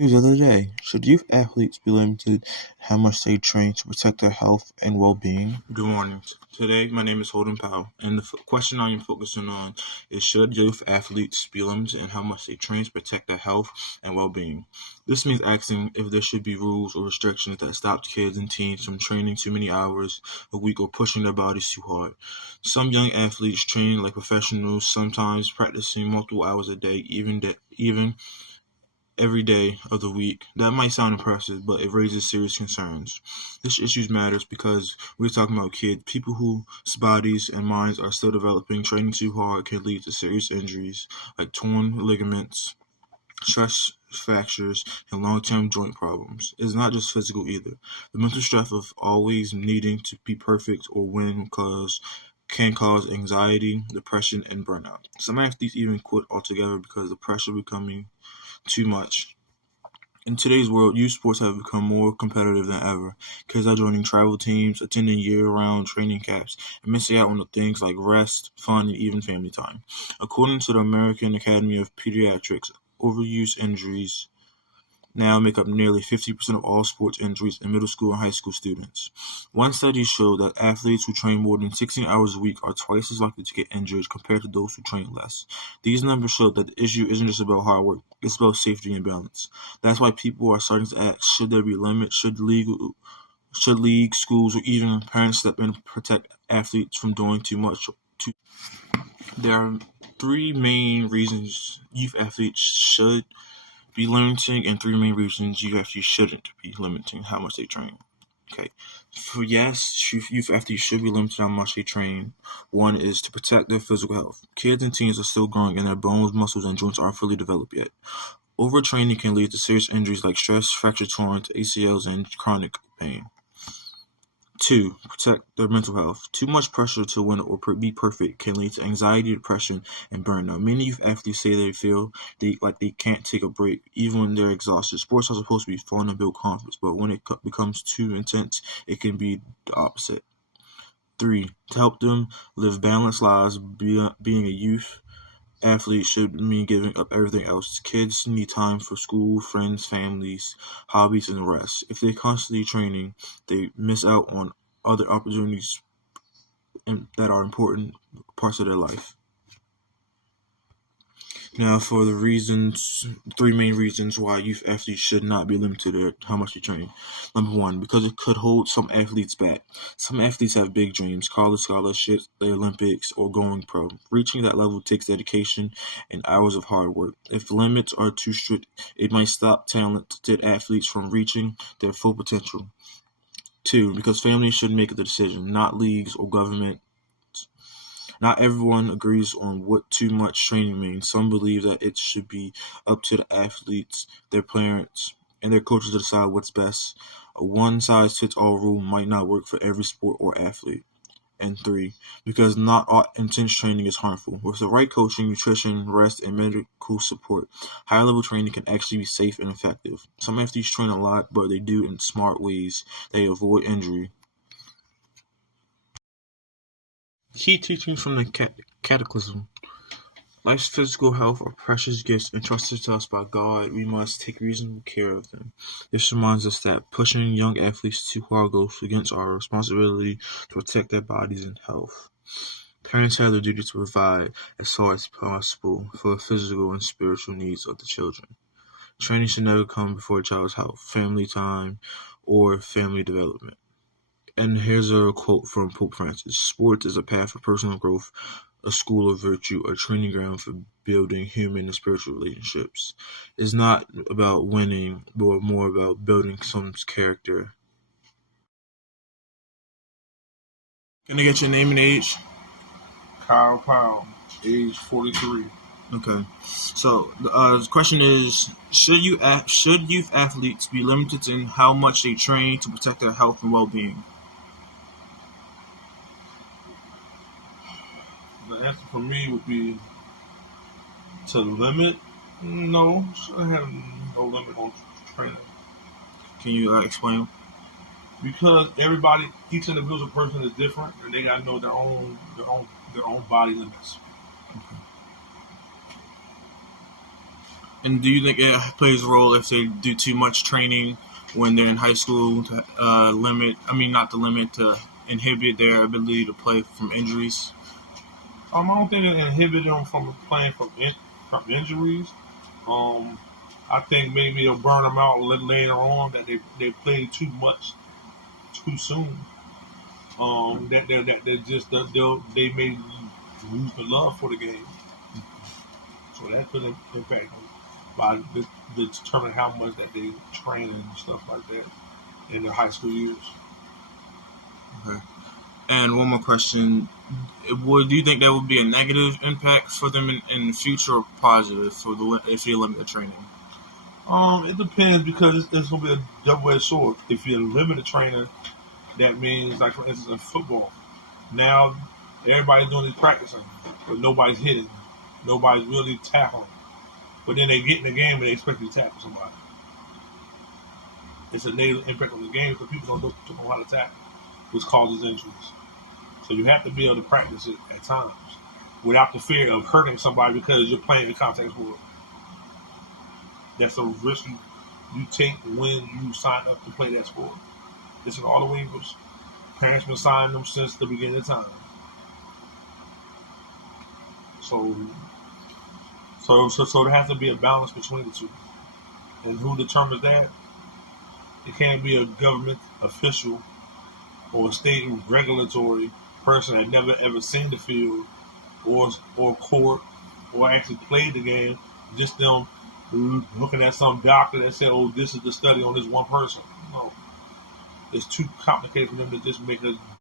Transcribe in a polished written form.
News of the day: should youth athletes be limited how much they train to protect their health and well-being? Good morning. Today, my name is Holden Powell, and the question I am focusing on is: should youth athletes be limited in how much they train to protect their health and well-being? This means asking if there should be rules or restrictions that stop kids and teens from training too many hours a week or pushing their bodies too hard. Some young athletes train like professionals, sometimes practicing multiple hours a day, even every day of the week. That might sound impressive, but it raises serious concerns. This issue matters because we're talking about kids, people whose bodies and minds are still developing. Training too hard can lead to serious injuries like torn ligaments, stress fractures, and long-term joint problems. It's not just physical either. The mental stress of always needing to be perfect or win can cause anxiety, depression, and burnout. Some athletes even quit altogether because the pressure becoming too much. In today's world, youth sports have become more competitive than ever. Kids are joining travel teams, attending year-round training camps, and missing out on the things like rest, fun, and even family time. According to the American Academy of Pediatrics, overuse injuries now make up nearly 50% of all sports injuries in middle school and high school students. One study showed that athletes who train more than 16 hours a week are twice as likely to get injured compared to those who train less. These numbers show that the issue isn't just about hard work, it's about safety and balance. That's why people are starting to ask, should there be limits? Should league, schools, or even parents step in to protect athletes from doing too much? There are three main reasons youth athletes should be limiting, and three main reasons you actually shouldn't be limiting how much they train. Okay, for yes, youth athletes should be limited how much they train. One is to protect their physical health. Kids and teens are still growing, and their bones, muscles, and joints aren't fully developed yet. Overtraining can lead to serious injuries like stress, fracture torn ACLs, and chronic pain. Two, protect their mental health. Too much pressure to win or be perfect can lead to anxiety, depression, and burnout. Many youth athletes say they feel like they can't take a break, even when they're exhausted. Sports are supposed to be fun and build confidence, but when it becomes too intense, it can be the opposite. Three, to help them live balanced lives, being a youth athlete should mean giving up everything else. Kids need time for school, friends, families, hobbies, and rest. If they're constantly training, they miss out on other opportunities that are important parts of their life. Now, for the reasons, three main reasons why youth athletes should not be limited at how much they train. Number one, because it could hold some athletes back. Some athletes have big dreams, college scholarships, the Olympics, or going pro. Reaching that level takes dedication and hours of hard work. If limits are too strict, it might stop talented athletes from reaching their full potential. Two, because families should make the decision, not leagues or government. Not everyone agrees on what too much training means. Some believe that it should be up to the athletes, their parents, and their coaches to decide what's best. A one-size-fits-all rule might not work for every sport or athlete. And three, because not all intense training is harmful. With the right coaching, nutrition, rest, and medical support, high-level training can actually be safe and effective. Some athletes train a lot, but they do it in smart ways. They avoid injury. Key teachings from the Catechism. Life's physical health are precious gifts entrusted to us by God. We must take reasonable care of them. This reminds us that pushing young athletes too hard goes against our responsibility to protect their bodies and health. Parents have the duty to provide as far as possible for the physical and spiritual needs of the children. Training should never come before a child's health, family time, or family development. And here's a quote from Pope Francis: "Sports is a path for personal growth, a school of virtue, a training ground for building human and spiritual relationships. It's not about winning, but more about building someone's character." Can I get your name and age? Kyle Powell, age 43. Okay. So the question is: should youth athletes be limited in how much they train to protect their health and well-being? The answer for me would be to limit. No, I have no limit on training Can you explain? because each individual person is different, and they gotta know their own body limits. And do you think it plays a role if they do too much training when they're in high school to not to limit, to inhibit their ability to play from injuries? I don't think it inhibited them from playing from injuries. Um, I think maybe it'll burn them out a little later on that they played too much too soon. That they just they may lose the love for the game. So that could impact them by determining how much that they train and stuff like that in their high school years. Okay. And one more question: do you think that would be a negative impact for them in the future, or positive for if you limit the training? It depends because it's going to be a double-edged sword. If you're limited training, that means, like for instance, in football, now everybody's doing is practicing, but nobody's hitting, nobody's really tackling. But then they get in the game and they expect you to tackle somebody. It's a negative impact on the game because people don't know how to tackle, which causes injuries. So you have to be able to practice it at times without the fear of hurting somebody because you're playing a contact sport. That's a risk you take when you sign up to play that sport. It's in all the waivers. Parents been signing them since the beginning of time. So there has to be a balance between the two. And who determines that? It can't be a government official or a state regulatory person that never ever seen the field or court or actually played the game. Just them looking at some doctor that said, "Oh, this is the study on this one person." No, it's too complicated for them to just make a